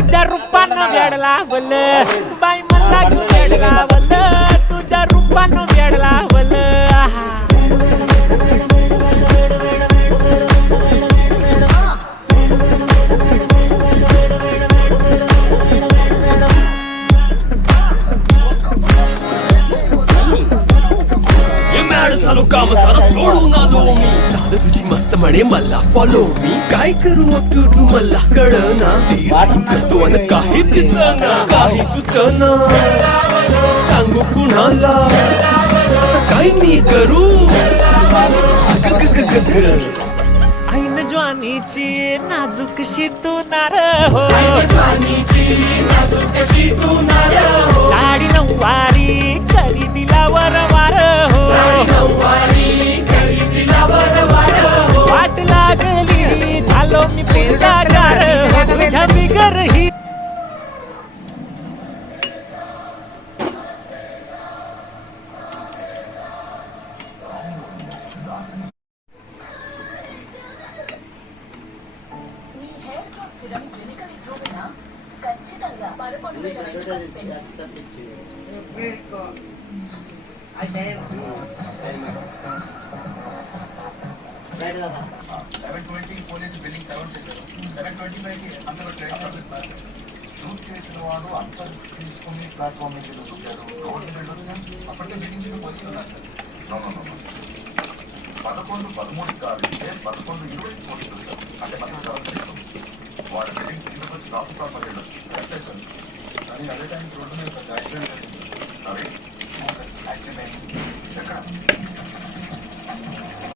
तुझ्या रूपानं वेड लावलं बाई मला तू वेड लावलं तुझ्या रूपानं वेड लावलं झालो काम सारा सोडून आलो मी झालं तुझी मस्त म्हणे मला फॉलो मी काय करू अप्टू मला कळना करतो आणि काही दिसना काही सुचना सांगू कुणाला आता काय मी करू ऐन ज्वानीची नाजूकशी तू नार हो साडी नऊवारी करी दिला वरवार हो वाट लागली झालो मी पेरडागार हो तुझ्या बिगर ही పోలీసు బిల్లింగ్ 725 అందులో ట్రైన్ షూట్ చేసిన వాడు అంతా తీసుకుని ప్లాట్ఫామ్ మీద చూశారు గవర్నమెంట్ అప్పటికే బిల్లింగ్ పోలీసులు ఉన్నారు 11-13 కాదు 11-20 పోలీసులు అంటే వాళ్ళ బిల్డింగ్ స్టాప్ ప్రాపర్టీ కానీ అదే టైం రోడ్డు మీద యాక్సిడెంట్ అవి యాక్సిడెంట్ ఎక్కడ